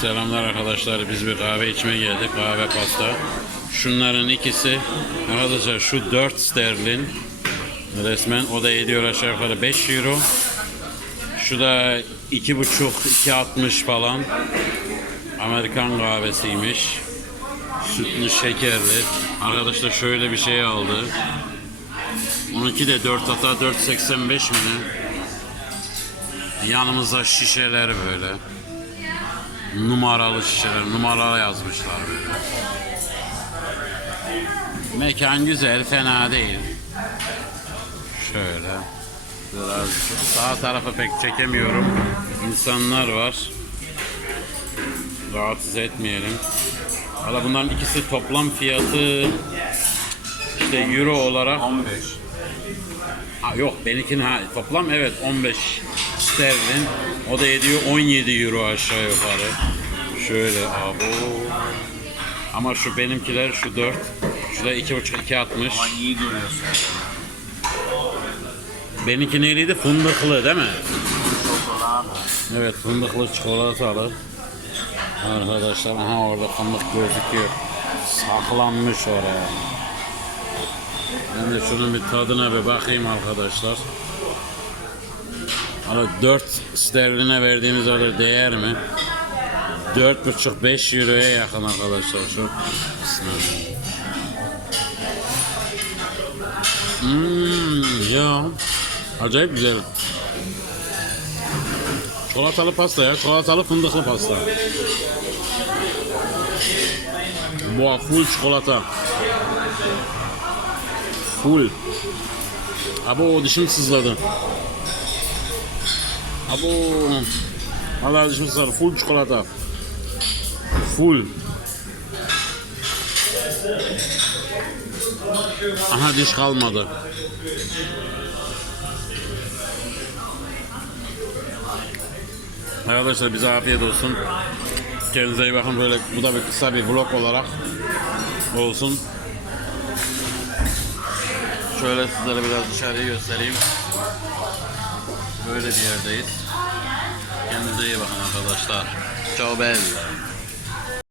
Selamlar arkadaşlar. Biz bir kahve içmeye geldik. Kahve pasta. Şunların ikisi arkadaşlar şu 4 sterlin resmen o da ediyor aşağı yukarı 5 euro. Şu da 2,5 2.60 falan. Amerikan kahvesiymiş. Sütlü şekerli. Arkadaşlar şöyle bir şey aldı. Onunki de 4 hatta 4.85 mi ne? Yanımızda şişeler böyle. Numaralı şişeler, numaralı yazmışlar böyle. Mekan güzel, fena değil. Şöyle. Birazcık sağ tarafı pek çekemiyorum. İnsanlar var. Rahatsız etmeyelim. Valla bunların ikisi toplam fiyatı işte euro olarak 15. Ha, yok benimkinin ha, toplam evet 15 sterlin. O da ediyor 17 euro aşağı yukarı. Şöyle abo. Ama şu benimkiler şu 4. Şu da 2,5 2,60. Ama iyi görüyorsun. Benimki neyliydi? Fındıklı değil mi? Evet fındıklı çikolatalı. Arkadaşlar aha orada fındık gözüküyor. Saklanmış oraya. Ben de şunun bir tadına bir bakayım arkadaşlar. Hala 4 sterline verdiğimiz orada değer mi? 4,5-5 euroya yakın arkadaşlar şu. Bismillah. Hmm, ya acayip güzel. Çikolatalı pasta ya. Çikolatalı fındıklı pasta. Bu full çikolata. Full. Abo o dişim sızladı. Abo. Vallahi dişim sızladı. Full çikolata. Full. Aha diş kalmadı. Arkadaşlar bize afiyet olsun. Kendinize iyi bakın. Böyle bu da bir kısa bir vlog olarak olsun. Şöyle sizlere biraz dışarıyı göstereyim. Böyle bir yerdeyiz. Kendinize iyi bakın arkadaşlar. Ciao bello.